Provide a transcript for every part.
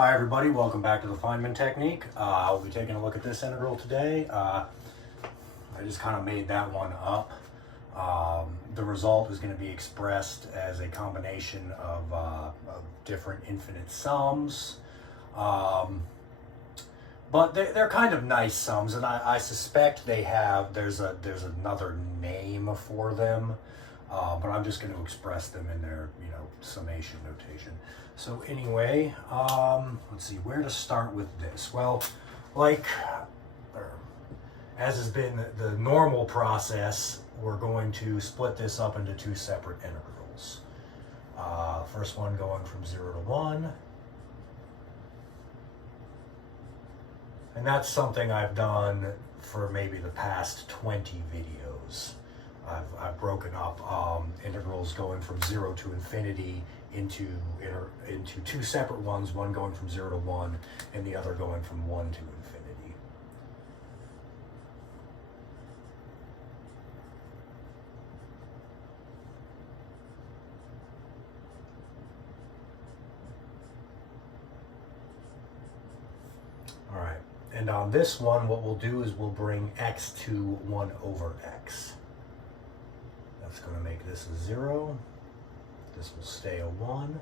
Hi everybody, welcome back to the Feynman technique. We'll be taking a look at this integral today. I just kind of made that one up. The result is going to be expressed as a combination of different infinite sums. But they're kind of nice sums, and I suspect there's another name for them, but I'm just going to express them in their summation notation. So anyway, let's see where to start with this. Well, as has been the normal process, we're going to split this up into two separate integrals. First one going from 0 to 1. And that's something I've done for maybe the past 20 videos. I've broken up integrals going from 0 to infinity into two separate ones, one going from 0 to 1 and the other going from 1 to infinity. All right, and on this one, what we'll do is we'll bring x to 1 over x. That's going to make this a 0. This will stay a 1.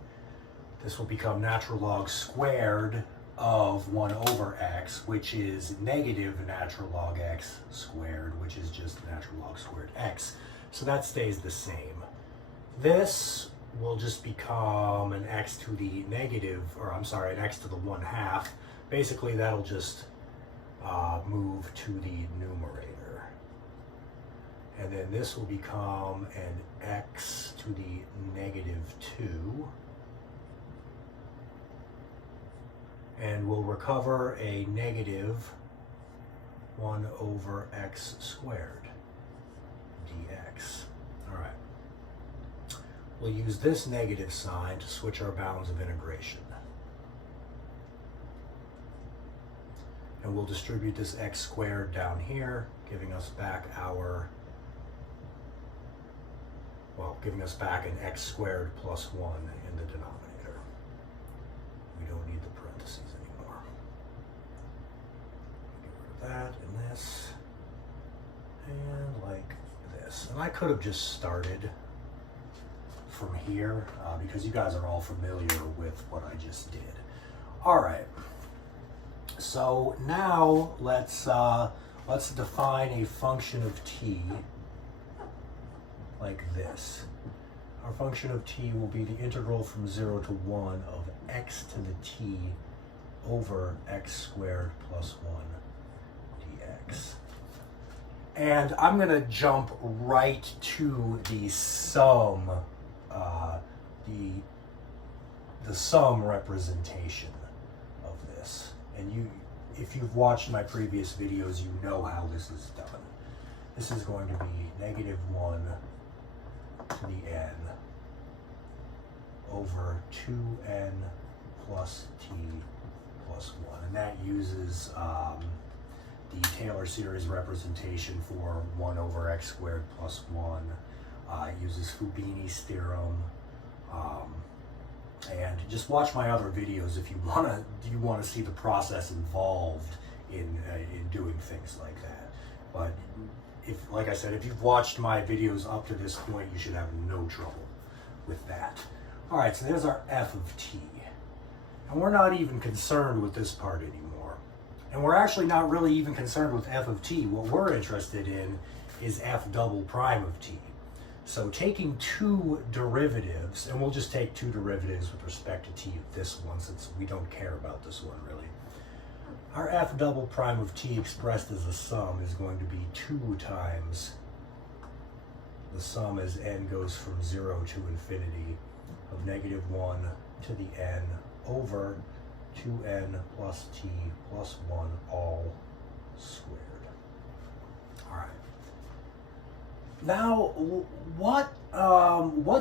This will become natural log squared of 1 over x, which is negative natural log x squared, which is just natural log squared x. So that stays the same. This will just become an x to the negative, or I'm sorry, an x to the 1/2. Basically, that'll just move to the numerator. And then this will become an x to the negative 2. And we'll recover a negative 1 over x squared dx. All right. We'll use this negative sign to switch our bounds of integration. And we'll distribute this x squared down here, giving us back an x squared plus 1 in the denominator. We don't need the parentheses anymore. Get rid of that and this, and like this. And I could have just started from here because you guys are all familiar with what I just did. All right. So now let's define a function of t like this. Our function of t will be the integral from 0 to 1 of x to the t over x squared plus 1 dx. And I'm going to jump right to the sum, the sum representation of this. And if you've watched my previous videos, you know how this is done. This is going to be negative 1 to the n over 2n plus t plus 1. And that uses the Taylor series representation for 1 over x squared plus 1. It uses Fubini's theorem. And just watch my other videos if you want to see the process involved in doing things like that. But like I said, if you've watched my videos up to this point, you should have no trouble with that. All right, so there's our f of t. And we're not even concerned with this part anymore. And we're actually not really even concerned with f of t. What we're interested in is f double prime of t. So taking two derivatives, and we'll just take two derivatives with respect to t of this one, since we don't care about this one really. Our f double prime of t expressed as a sum is going to be 2 times the sum as n goes from 0 to infinity of negative 1 to the n over 2n plus t plus 1 all squared. All right. Now, what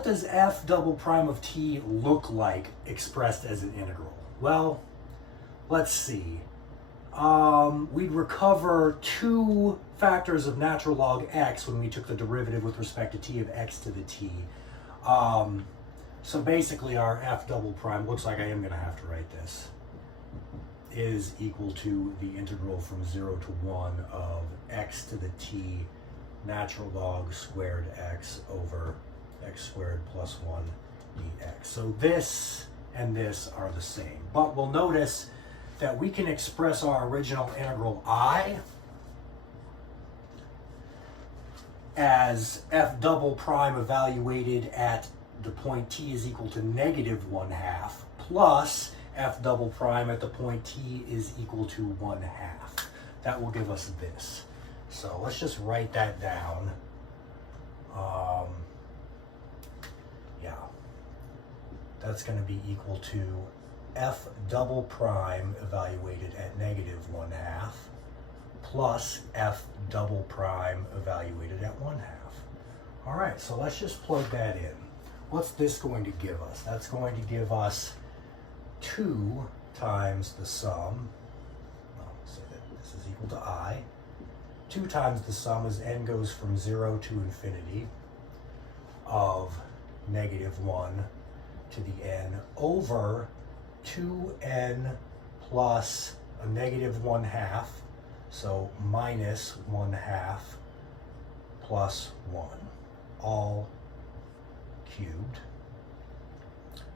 does f double prime of t look like expressed as an integral? Well, let's see. We'd recover 2 factors of natural log x when we took the derivative with respect to t of x to the t. So basically our f double prime, looks like I am going to have to write this. is equal to the integral from 0 to 1 of x to the t natural log squared x over x squared plus 1 dx. So this and this are the same. But we'll notice that we can express our original integral I as f double prime evaluated at the point t is equal to -1/2 plus f double prime at the point t is equal to 1/2. That will give us this. So let's just write that down. Yeah, that's going to be equal to f double prime evaluated at -1/2 plus f double prime evaluated at 1/2. All right, so let's just plug that in. What's this going to give us? That's going to give us 2 times the sum, say that this is equal to I, 2 times the sum as n goes from 0 to infinity of -1 to the n over 2n plus a -1/2, so -1/2 plus 1, all cubed,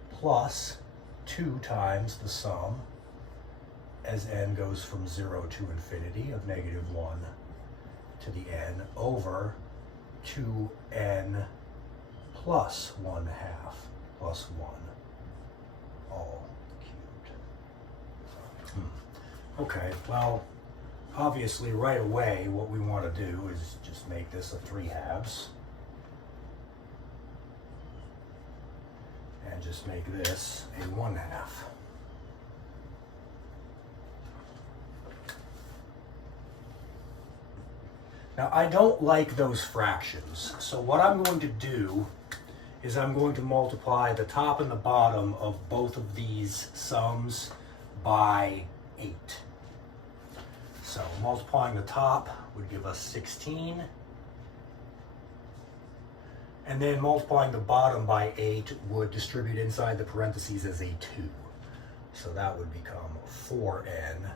plus 2 times the sum as n goes from 0 to infinity of -1 to the n over 2n plus 1/2 plus 1, all cubed. Okay, well, obviously right away what we want to do is just make this a 3/2 and just make this a 1/2. Now I don't like those fractions, so what I'm going to do is I'm going to multiply the top and the bottom of both of these sums by 8. So multiplying the top would give us 16, and then multiplying the bottom by 8 would distribute inside the parentheses as a 2. So that would become 4n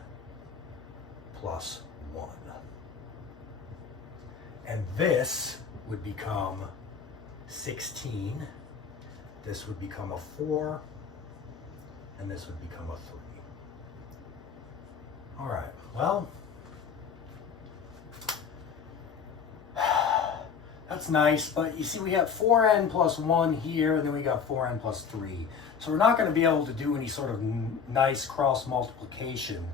plus 1. And this would become 16, this would become a 4, and this would become a 3. All right, well, that's nice, but you see we have 4n plus 1 here, and then we got 4n plus 3. So we're not going to be able to do any sort of nice cross multiplication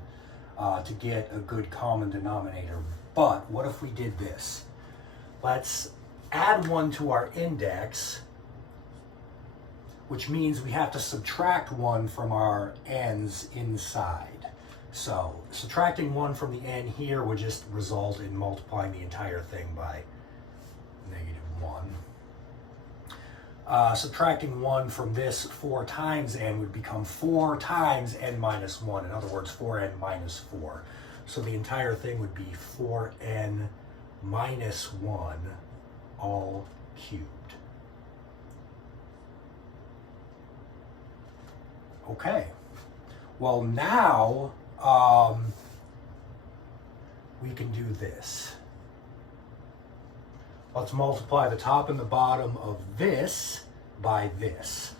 to get a good common denominator. But what if we did this? Let's add 1 to our index, which means we have to subtract 1 from our n's inside. So subtracting 1 from the n here would just result in multiplying the entire thing by -1. Subtracting 1 from this 4 times n would become 4 times n minus 1. In other words, 4n minus 4. So the entire thing would be 4n minus 1 all cubed. Okay. Well, now we can do this. Let's multiply the top and the bottom of this by this.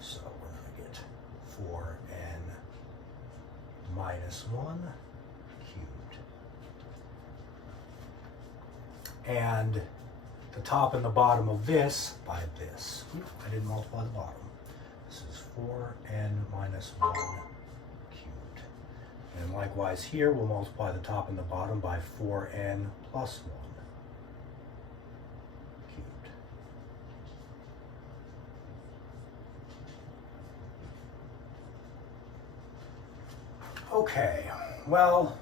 So we're going to get 4n minus 1 cubed. And the top and the bottom of this by this. I didn't multiply the bottom. This is 4n minus 1 cubed. And likewise here, we'll multiply the top and the bottom by 4n plus 1 cubed. Okay, well,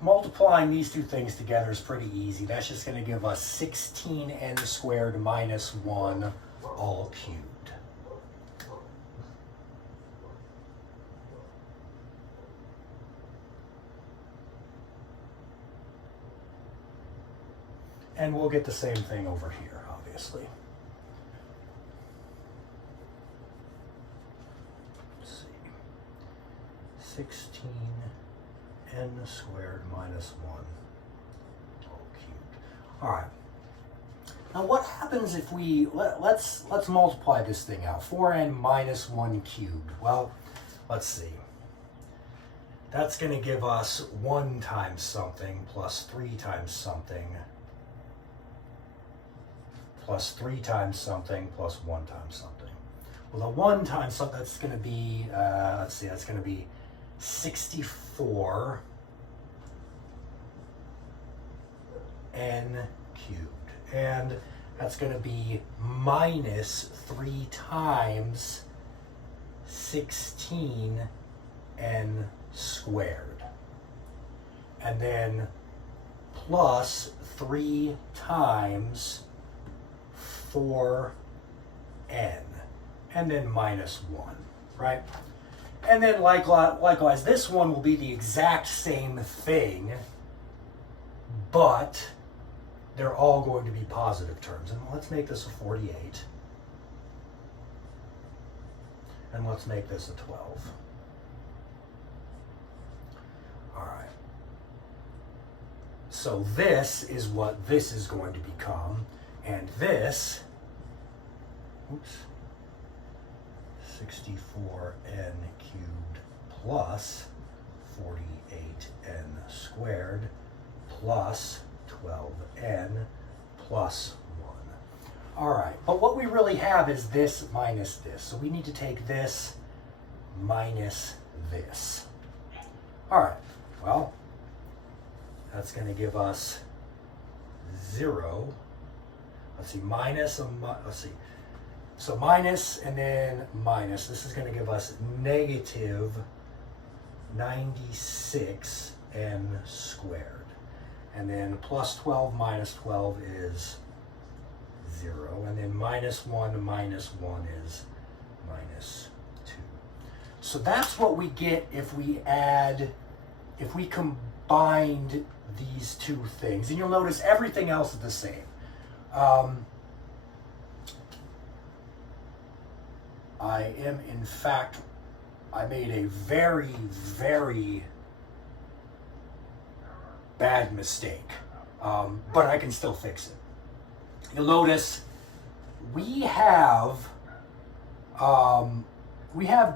multiplying these two things together is pretty easy. That's just going to give us 16n squared minus 1 all cubed. And we'll get the same thing over here, obviously. Let's see. 16n squared minus 1 all cubed. All right. Now what happens if we, let's multiply this thing out. 4n minus 1 cubed. Well, let's see. That's going to give us 1 times something plus 3 times something plus 3 times something plus 1 times something. Well, the 1 times something, that's going to be, let's see, that's going to be 64 n cubed. And that's going to be minus 3 times 16 n squared. And then plus 3 times 4n. And then minus 1, right? And then likewise, this one will be the exact same thing, but they're all going to be positive terms. And let's make this a 48. And let's make this a 12. All right. So this is what this is going to become. And this, oops, 64n cubed plus 48n squared plus 12n plus 1. All right, but what we really have is this minus this. So we need to take this minus this. All right, well, that's going to give us 0. Let's see, let's see. So minus and then minus. This is going to give us negative 96n squared. And then plus 12 minus 12 is 0. And then minus 1 is minus 2. So that's what we get if we combined these two things. And you'll notice everything else is the same. I made a very, very bad mistake, but I can still fix it. You'll notice we have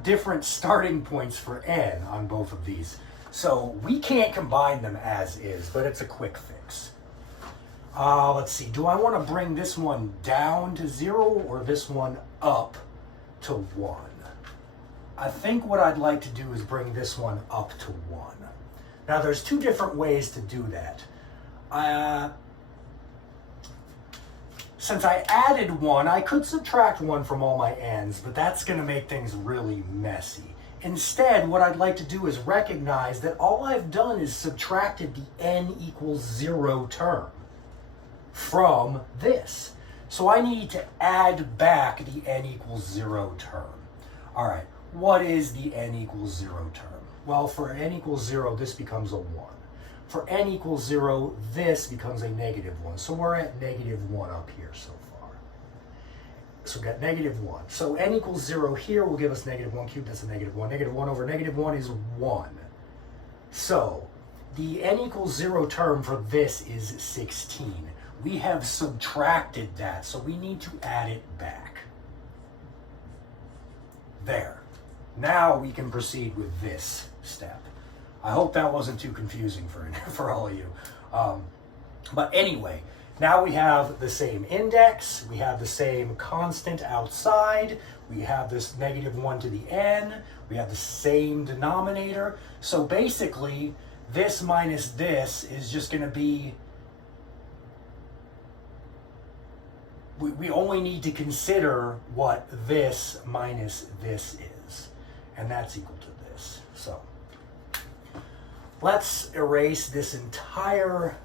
different starting points for n on both of these. So we can't combine them as is, but it's a quick fix. Let's see, do I want to bring this one down to 0 or this one up to 1? I think what I'd like to do is bring this one up to 1. Now there's two different ways to do that. Since I added 1, I could subtract 1 from all my n's, but that's going to make things really messy. Instead, what I'd like to do is recognize that all I've done is subtracted the n equals 0 term from this. So I need to add back the n equals 0 term. All right, what is the n equals 0 term? Well, for n equals 0, this becomes a 1. For n equals 0, this becomes a negative 1. So we're at negative 1 up here so far. So we've got negative 1. So n equals 0 here will give us negative 1 cubed. That's a negative 1. Negative 1 over negative 1 is 1. So the n equals 0 term for this is 16. We have subtracted that, so we need to add it back. There. Now we can proceed with this step. I hope that wasn't too confusing for all of you. But anyway, now we have the same index, we have the same constant outside, we have this negative 1 to the n, we have the same denominator. So basically, this minus this is just going to be, we only need to consider what this minus this is, and that's equal to this. So let's erase this entire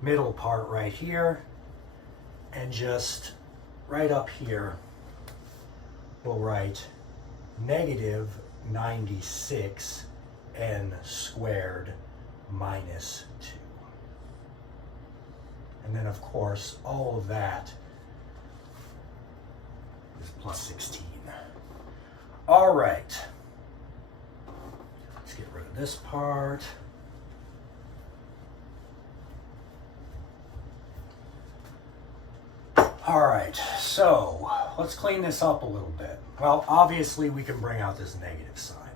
middle part right here, and just right up here we'll write negative 96 n squared minus 2. And then, of course, all of that is plus 16. All right. this part. All right, so let's clean this up a little bit. Well, obviously we can bring out this negative sign.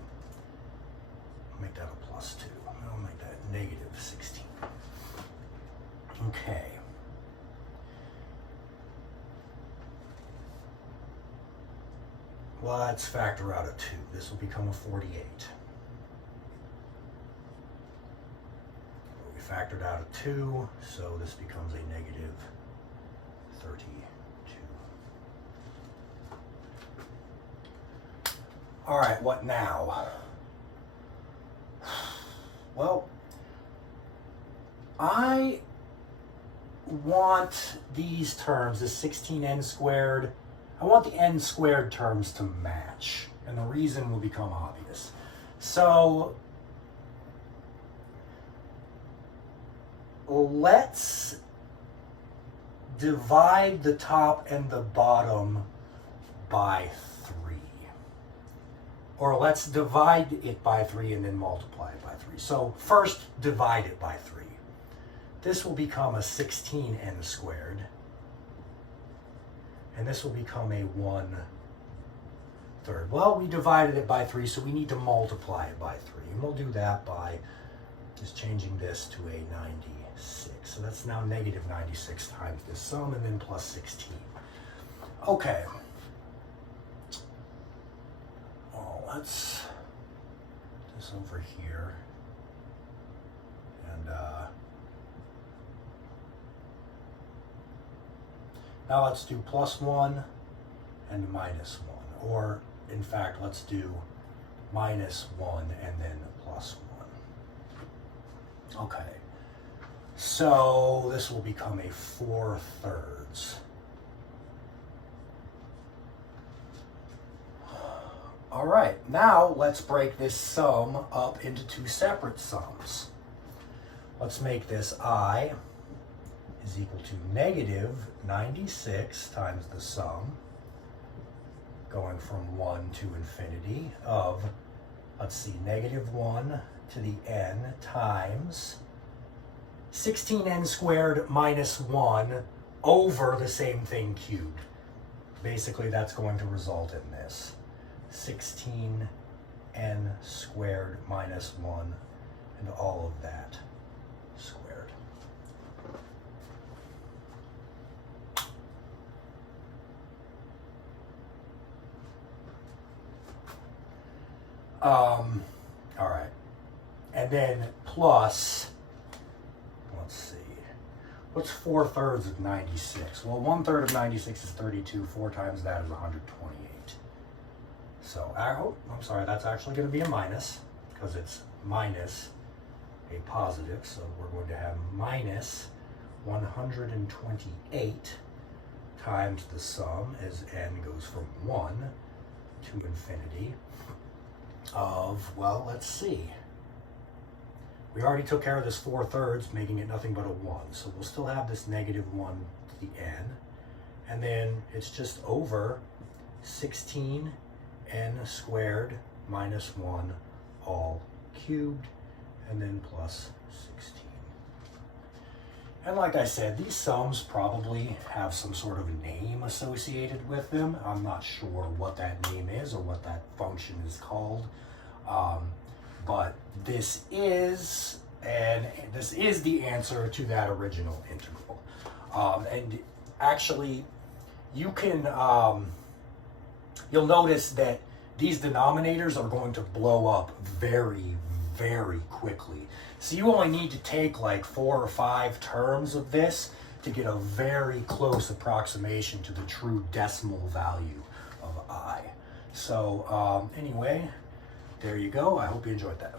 I'll make that a plus 2. I'll make that negative 16. Okay. Let's factor out a 2. This will become a 48. We factored out a 2, so this becomes a negative 32. All right, what now? Well, I want these terms, the 16n squared, I want the n squared terms to match, and the reason will become obvious. So let's divide the top and the bottom by 3. Or let's divide it by 3 and then multiply it by 3. So first divide it by 3. This will become a 16n squared. And this will become a 1/3. Well, we divided it by 3, so we need to multiply it by 3. And we'll do that by just changing this to a 96. So that's now negative 96 times this sum, and then plus 16. Okay. Well, let's do this over here. And now let's do plus 1 and minus 1. Or, in fact, let's do minus 1 and then plus 1. Okay. So this will become a 4/3. All right, now let's break this sum up into 2 separate sums. Let's make this I is equal to negative 96 times the sum, going from 1 to infinity, of, let's see, negative 1 to the n times 16n squared minus 1 over the same thing cubed. Basically, that's going to result in this. 16n squared minus 1, and all of that squared. All right. And then plus, let's see, what's 4/3 of 96? Well, 1/3 of 96 is 32. 4 times that is 128. So, I'm sorry, that's actually going to be a minus, because it's minus a positive. So we're going to have minus 128 times the sum, as n goes from 1 to infinity, of, well, let's see. We already took care of this 4/3, making it nothing but a 1. So we'll still have this negative 1 to the n. And then it's just over 16n squared minus 1 all cubed, and then plus 16. And like I said, these sums probably have some sort of name associated with them. I'm not sure what that name is or what that function is called. But this is the answer to that original integral. And actually, you can, you'll notice that these denominators are going to blow up very, very quickly. So you only need to take like 4 or 5 terms of this to get a very close approximation to the true decimal value of I. So anyway, there you go. I hope you enjoyed that.